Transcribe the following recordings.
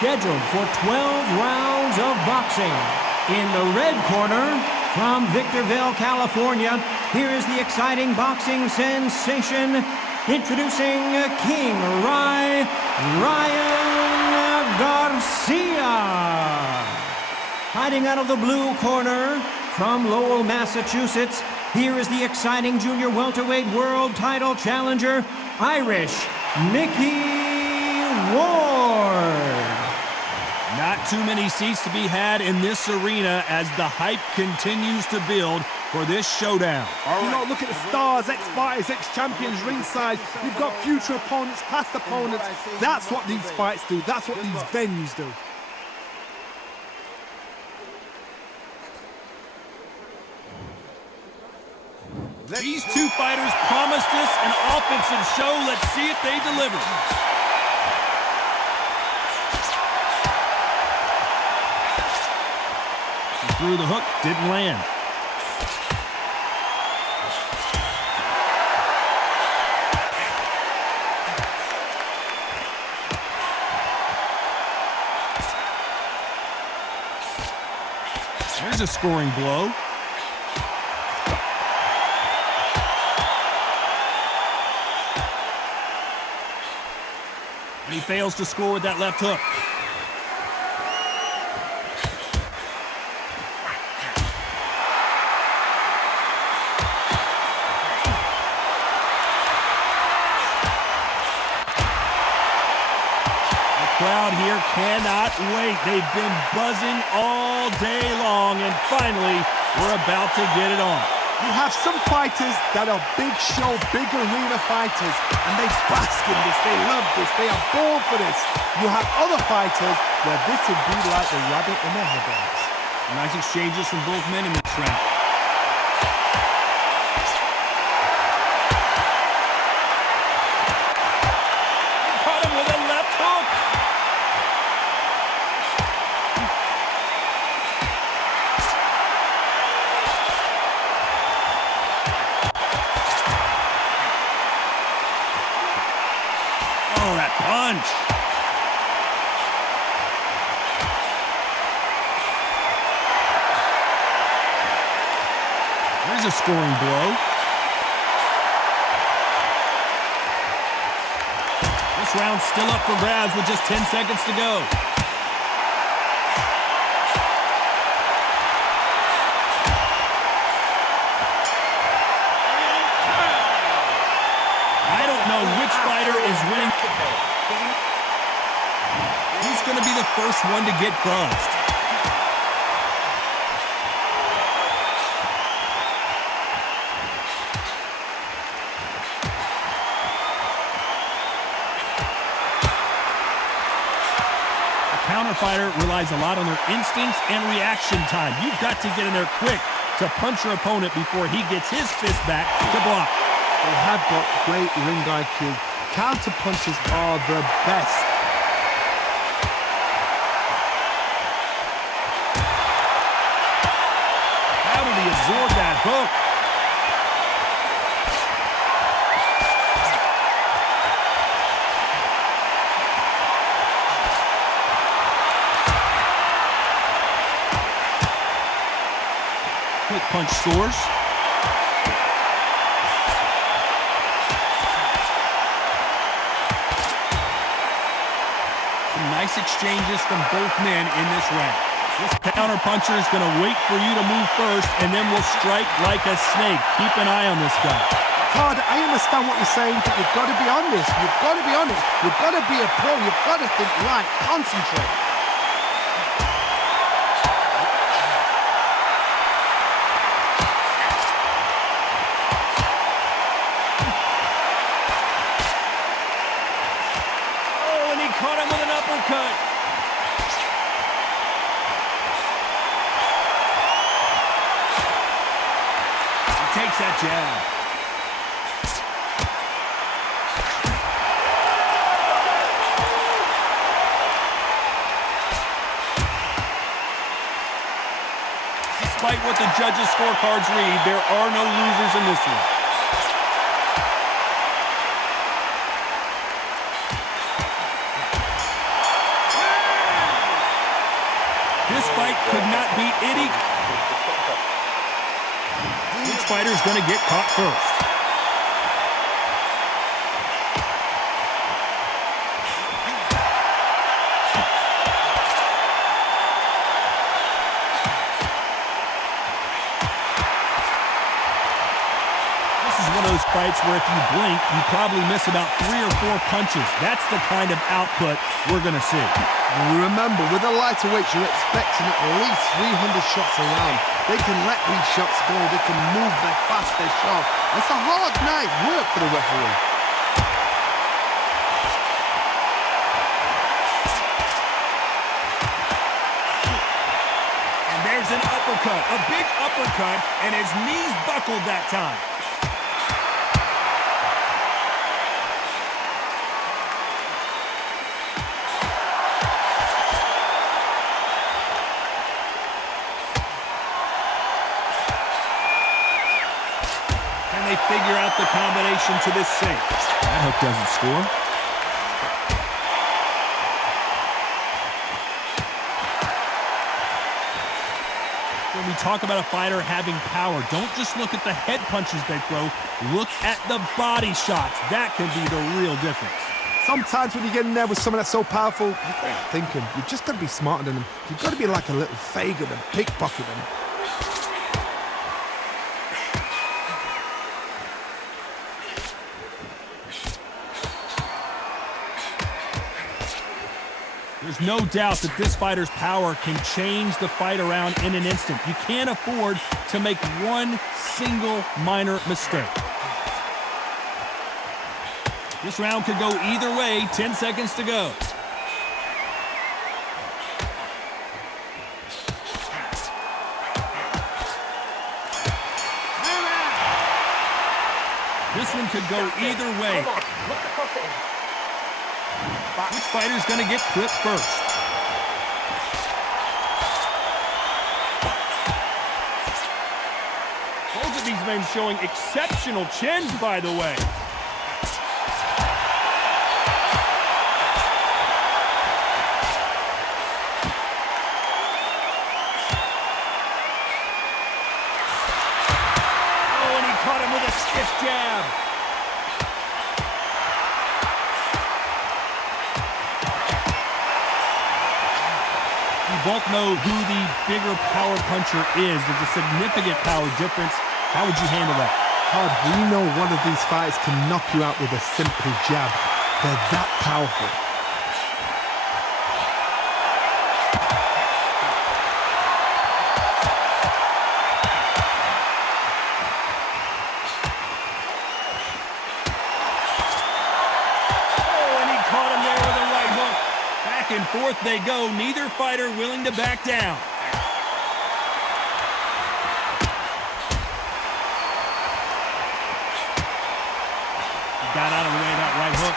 Scheduled for 12 rounds of boxing. In the red corner, from Victorville, California, here is the exciting boxing sensation, introducing King Ryan Garcia. Hiding out of the blue corner, from Lowell, Massachusetts, here is the exciting junior welterweight world title challenger, Irish Micky Ward. Not too many seats to be had in this arena as the hype continues to build for this showdown. You know, look at the stars, ex-fighters, ex-champions ringside. You've got future opponents, past opponents. That's what these fights do. That's what these venues do. These two fighters promised us an offensive show. Let's see if they deliver. He threw the hook, didn't land. There's a scoring blow. And he fails to score with that left hook. The crowd here cannot wait. They've been buzzing all day long, and finally, we're about to get it on. You have some fighters that are big show, big arena fighters, and they bask in this, they love this, they are born for this. You have other fighters where this would be like the rabbit in the headlights. Nice exchanges from both men in this round. Caught him with a left hook. Oh, that punch. There's a scoring blow. This round's still up for grabs with just 10 seconds to go. I don't know which fighter is winning. Who's going to be the first one to get buzzed? Counterfighter relies a lot on their instincts and reaction time. You've got to get in there quick to punch your opponent before he gets his fist back to block. They have got great ring IQ. Counter punches are the best. How did he absorb that hook? Quick punch scores. Some nice exchanges from both men in this round. This counter puncher is going to wait for you to move first, and then will strike like a snake. Keep an eye on this guy. Todd, I understand what you're saying, but you've got to be honest. You've got to be honest. You've got to be a pro. You've got to think right. Concentrate. Caught him with an uppercut. He takes that jab. Despite what the judges' scorecards read, there are no losers in this one. This fight could not be any. Which fighter's going to get caught first? One of those fights where if you blink, you probably miss about 3 or 4 punches. That's the kind of output we're going to see. Remember, with the lighter weights, you're expecting at least 300 shots around. They can let these shots go. They can move, they're fast, they're sharp. It's a hard night work for the referee. And there's an uppercut, a big uppercut, and his knees buckled that time. They figure out the combination to this sink. That hook doesn't score. When we talk about a fighter having power, don't just look at the head punches they throw. Look at the body shots. That can be the real difference. Sometimes when you get in there with someone that's so powerful, you've got to think him. You've just got to be smarter than him. You've got to be like a little faggot and pickpocket him. There's no doubt that this fighter's power can change the fight around in an instant. You can't afford to make one single minor mistake. This round could go either way. 10 seconds to go. This one could go either way. Which fighter's going to get clipped first? Both of these men showing exceptional chins, by the way. Oh, and he caught him with a stiff jab. Both know who the bigger power puncher is. There's a significant power difference. How would you handle that? Hard. We know one of these fighters can knock you out with a simple jab. They're that powerful. Oh, and he caught him there with a right hook. Back and forth they go, neither fighter willing to back down. He got out of the way of that right hook.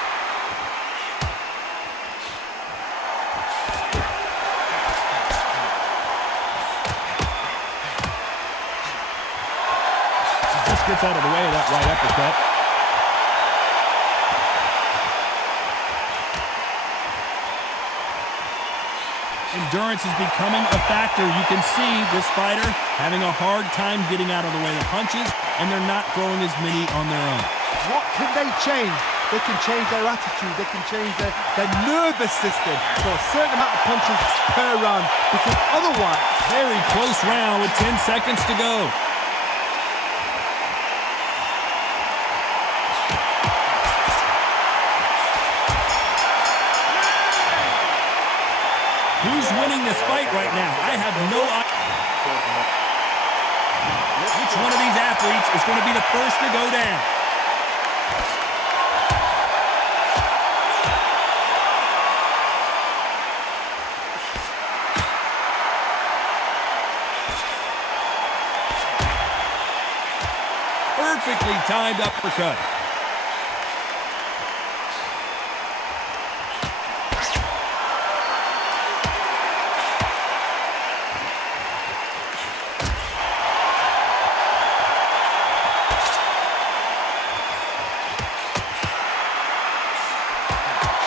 He just gets out of the way of that right uppercut. Endurance is becoming a factor. You can see this fighter having a hard time getting out of the way of punches, and they're not throwing as many on their own. What can they change? They can change their attitude. They can change their nervous system for a certain amount of punches per round, because otherwise... Very close round with 10 seconds to go. Who's winning this fight right now? I have no idea. Which one of these athletes is going to be the first to go down? Perfectly timed uppercut.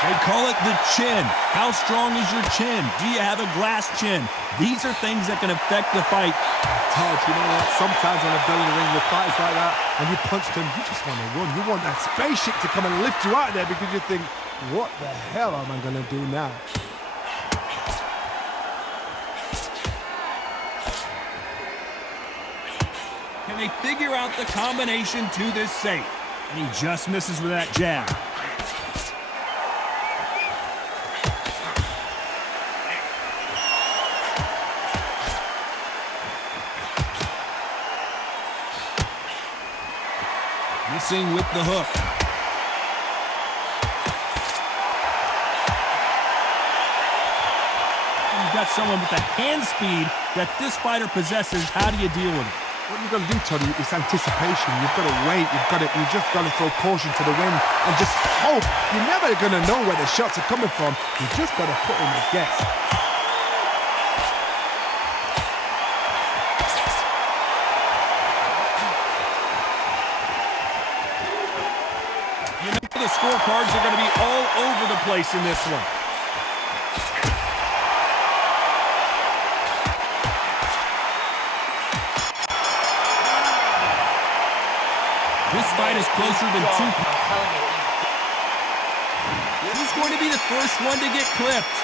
They call call it the chin. How strong is your chin? Do you have a glass chin? These are things that can affect the fight. Todd, you know what? Sometimes when I've been in the ring with fighters like that, and you punch them, you just want to run. You want that spaceship to come and lift you out of there because you think, what the hell am I going to do now? Can they figure out the combination to this safe? And he just misses with that jab. Missing with the hook. You've got someone with the hand speed that this fighter possesses. How do you deal with it? What you've got to do, Tony, is anticipation. You've got to wait. You just got to throw caution to the wind and just hope. You're never going to know where the shots are coming from. You just got to put in a guess. You know the scorecards are going to be all over the place in this one. This fight is closer than two. Who's going to be the first one to get clipped?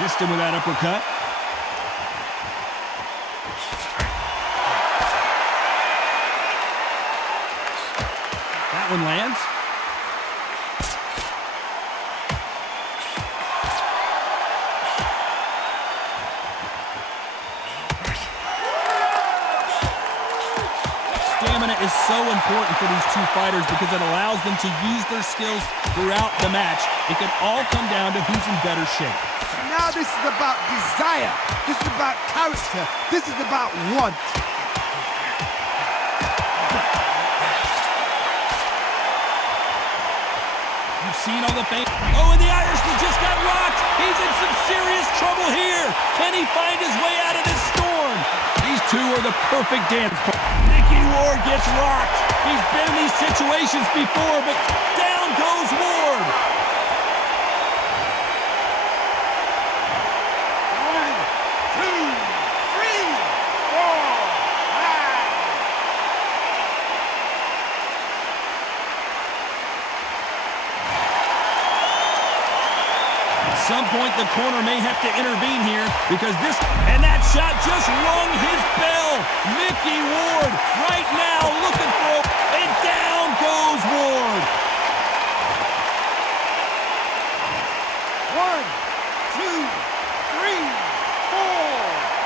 Missed him with that uppercut. That one lands. Stamina is so important for these two fighters because it allows them to use their skills throughout the match. It can all come down to who's in better shape. Now this is about desire. This is about character. This is about want. You've seen all the fame. Oh, and the Irishman just got rocked. He's in some serious trouble here. Can he find his way out of this storm? These two are the perfect dance partners. Micky Ward gets rocked. He's been in these situations before, but down goes Ward. At some point, the corner may have to intervene here because this, and that shot just rung his bell. Micky Ward right now looking for, and down goes Ward. 1, 2, 3, 4,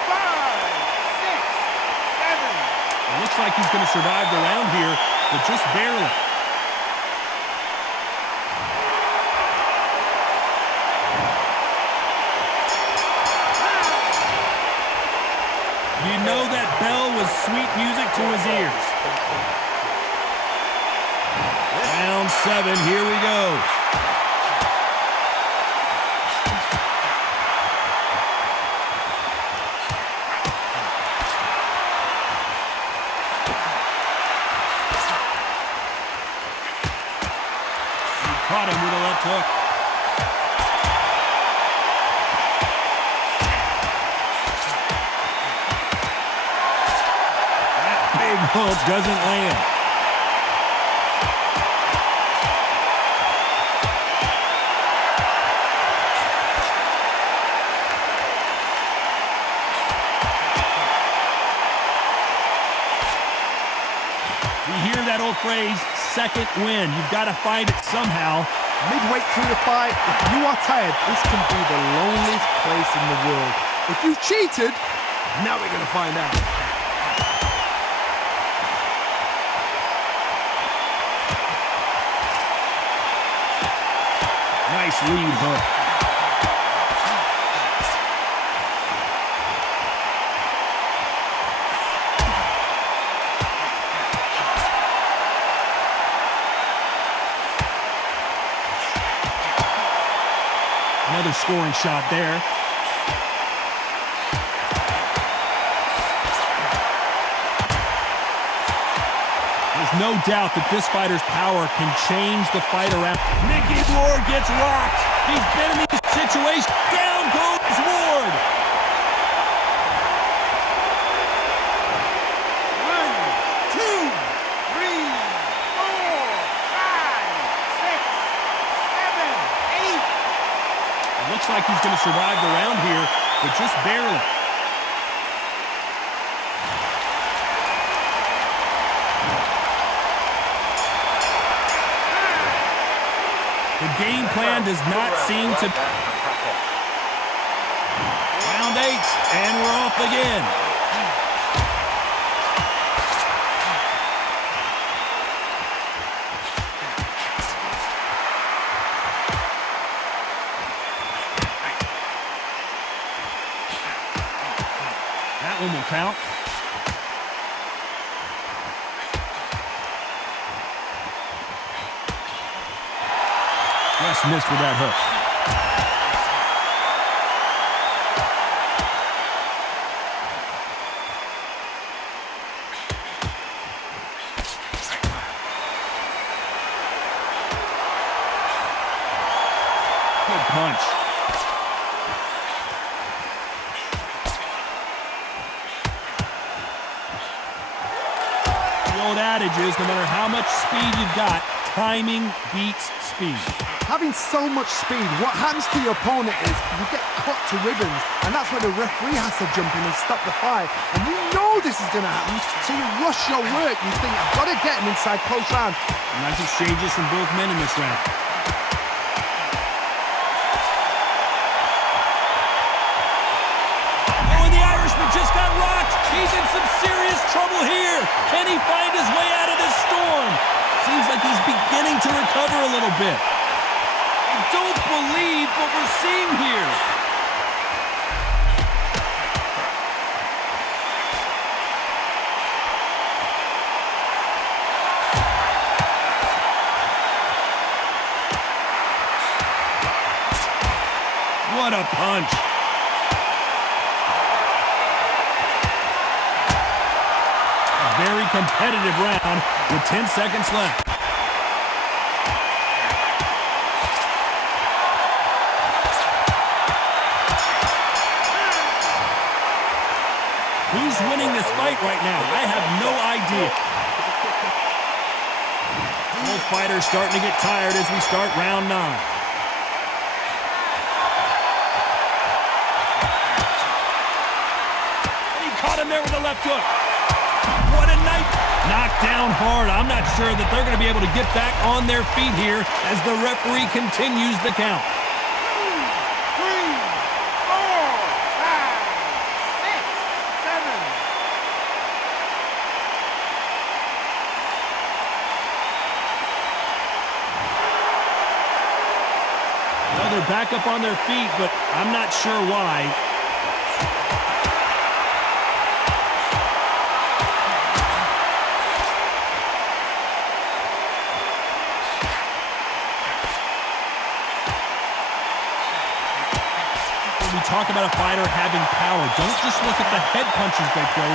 5, 6, 7. It looks like he's going to survive the round here, but just barely. You know that bell was sweet music to his ears. Round 7, here we go. He caught him with a left hook. Hook doesn't land. We hear that old phrase, second win. You've got to find it somehow. Midway through the fight, if you are tired, this can be the loneliest place in the world. If you cheated, now we're going to find out. Nice lead hook. Another scoring shot there. There's no doubt that this fighter's power can change the fight around. Micky Ward gets rocked. He's been in these situations. Down goes Ward. 1, 2, 3, 4, 5, 6, 7, 8. It looks like he's going to survive the round here, but just barely. The game plan does not seem to... Round 8, and we're off again. That one will count. Just missed with that hook. Good punch. The old adage is no matter how much speed you've got, timing beats speed. Having so much speed, what happens to your opponent is you get cut to ribbons, and that's where the referee has to jump in and stop the fight. And you know this is going to happen, so you rush your work. You think, I've got to get him inside close round. Nice exchanges from both men in this round. Oh, and the Irishman just got rocked. He's in some serious trouble here. Can he find his way out of this storm? Seems like he's beginning to recover a little bit. I don't believe what we're seeing here. What a punch. A very competitive round with 10 seconds left. Who's winning this fight right now? I have no idea. Both fighters starting to get tired as we start round 9. He caught him there with a left hook. What a night. Knocked down hard. I'm not sure that they're going to be able to get back on their feet here as the referee continues the count. 2, 3, 4, 5, 6, 7. Well, they're back up on their feet, but I'm not sure why. When we talk about a fighter having power, don't just look at the head punches they throw.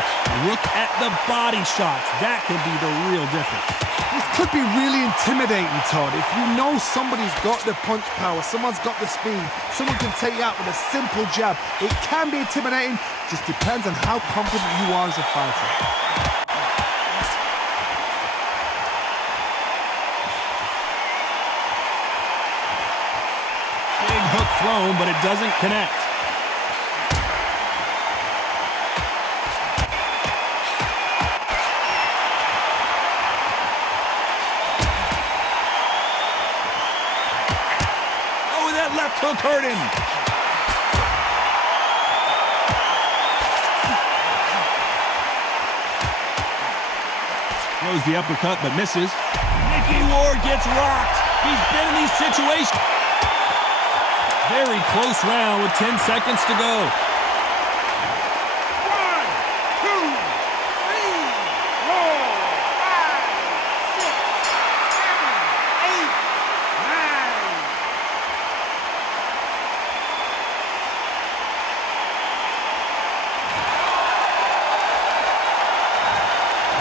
Look at the body shots. That could be the real difference. This could be really intimidating, Todd. If you know somebody's got the punch power, someone's got the speed, someone can take you out with a simple jab, it can be intimidating. Just depends on how confident you are as a fighter. Big hook thrown, but it doesn't connect. Left hook hurt him. Throws the uppercut but misses. Micky Ward gets rocked. He's been in these situations. Very close round with 10 seconds to go. 1, 2, 3, 4, 5, 6, 7, 8,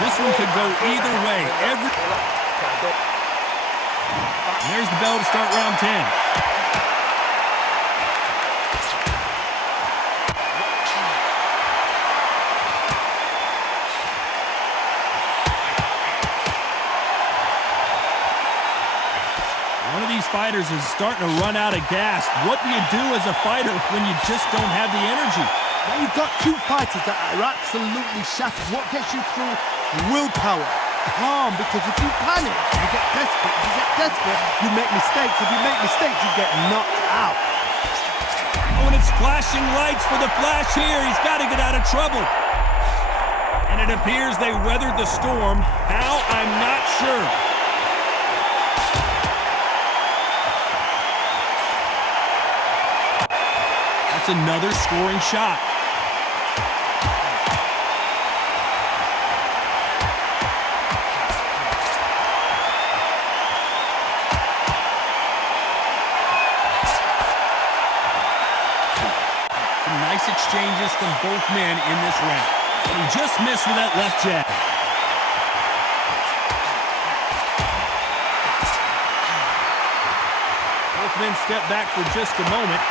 9. This one could go either way. And there's the bell to start round 10. One of these fighters is starting to run out of gas. What do you do as a fighter when you just don't have the energy? Now you've got two fighters that are absolutely shattered. What gets you through? Willpower. Calm, because if you panic, you get desperate. If you get desperate, you make mistakes. If you make mistakes, you get knocked out. Oh, and it's flashing lights for the flash here. He's got to get out of trouble. And it appears they weathered the storm. How? I'm not sure. That's another scoring shot. Nice exchanges from both men in this round. And he just missed with that left jab. Both men step back for just a moment.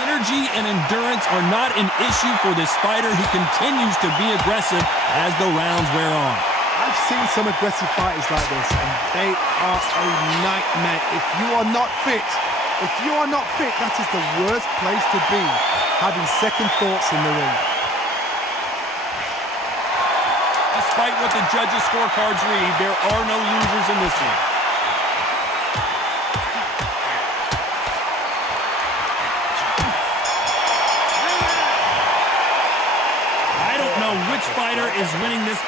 Energy and endurance are not an issue for this fighter who continues to be aggressive as the rounds wear on. I've seen some aggressive fighters like this, and they are a nightmare. If you are not fit, that is the worst place to be, having second thoughts in the ring. Despite what the judges' scorecards read, there are no losers in this one. I don't know which fighter is winning this.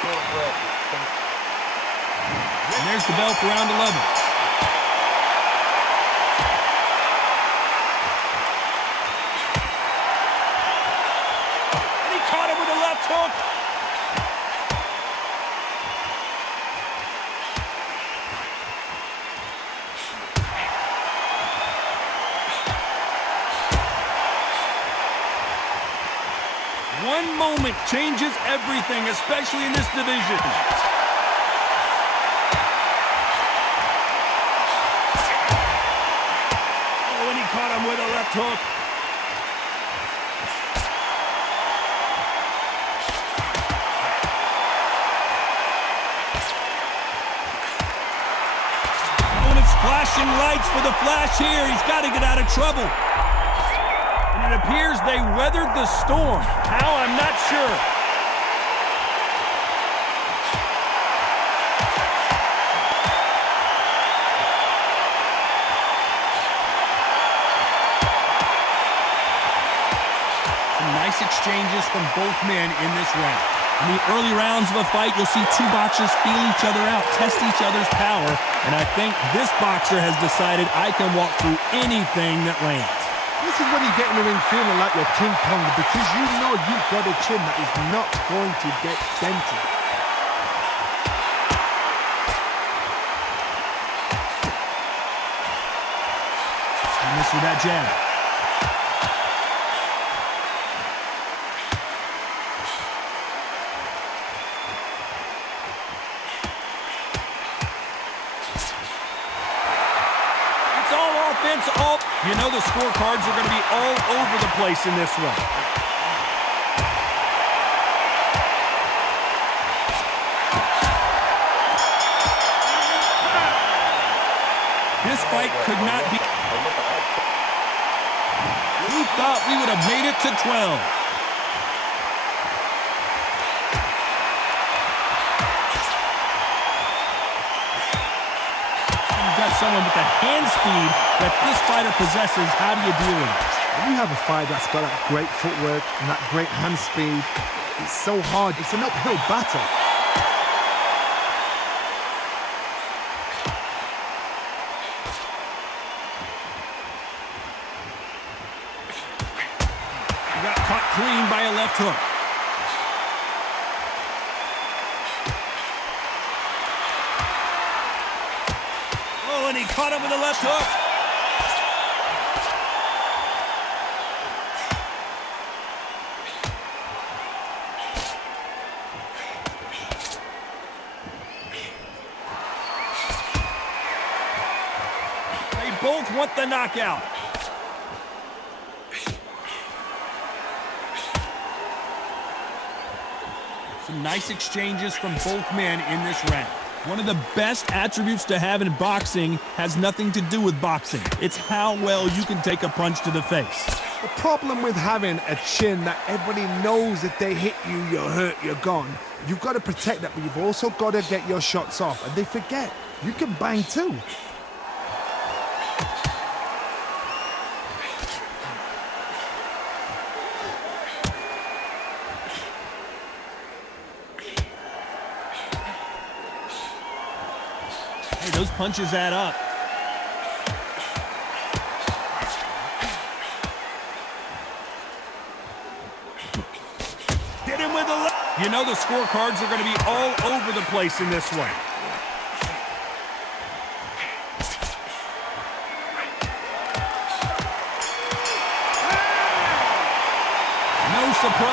And there's the bell for round 11. And he caught him with a left hook. One moment changes everything, especially in this division. Oh, and he caught him with a left hook. Oh, and it's flashing lights for the flash here. He's got to get out of trouble. It appears they weathered the storm. How? I'm not sure. Some nice exchanges from both men in this round. In the early rounds of a fight, you'll see two boxers feel each other out, test each other's power, and I think this boxer has decided I can walk through anything that lands. This is when you get in the ring feeling like you're King Kong, because you know you've got a chin that is not going to get dented. He missed with that jab. It's all offense, all... You know the scorecards are going to be all over the place in this one. This fight could not be... We thought we would have made it to 12. Someone with the hand speed that this fighter possesses. How do you deal with it? When you have a fighter that's got that great footwork and that great hand speed, it's so hard. It's an uphill battle. He got caught clean by a left hook. And he caught him with a left hook. both want the knockout. Some nice exchanges from both men in this round. One of the best attributes to have in boxing has nothing to do with boxing. It's how well you can take a punch to the face. The problem with having a chin that everybody knows if they hit you, you're hurt, you're gone. You've got to protect that, but you've also got to get your shots off. And they forget, you can bang too. Hey, those punches add up. Hit him with a left. You know the scorecards are going to be all over the place in this one. No surprise.